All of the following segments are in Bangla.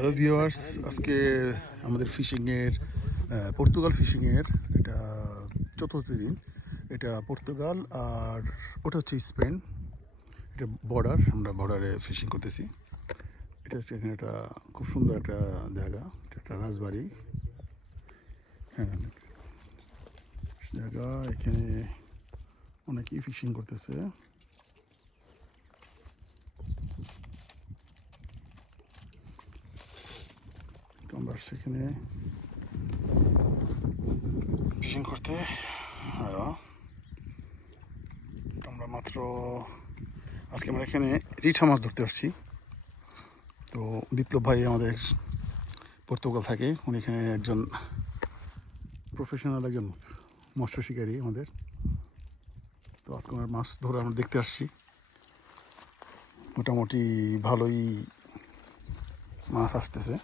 হ্যালো ভিউয়ার্স, আজকে আমাদের ফিশিংয়ের পর্তুগাল ফিশিংয়ের এটা চতুর্থ দিন। এটা পর্তুগাল আর ওটা হচ্ছে স্পেন। এটা বর্ডার, আমরা বর্ডারে ফিশিং করতেছি। এটা হচ্ছে এখানে একটা খুব সুন্দর একটা জায়গা, এটা একটা রাজবাড়ি। হ্যাঁ, জায়গা এখানে অনেকেই ফিশিং করতেছে। আমরা সেখানে ফিশিং করতে আমরা মাত্র আজকে আমরা এখানে রিঠা মাছ ধরতে আসছি। তো বিপ্লব ভাই আমাদের পর্তুগাল থাকে, উনি এখানে একজন প্রফেশনাল একজন মৎস্য শিকারী আমাদের। তো আজকে আমরা মাছ ধরে আমরা দেখতে আসছি। মোটামুটি ভালোই মাছ আসতেছে।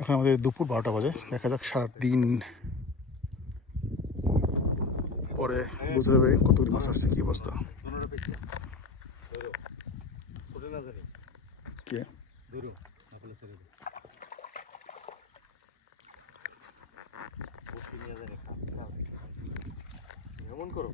এখন আমাদের দুপুর 12টা বাজে, দেখা যাক সারাদিন পরে বোঝা যাবে কতগুলি মাছ আসছে, কী অবস্থা। কে এমন করো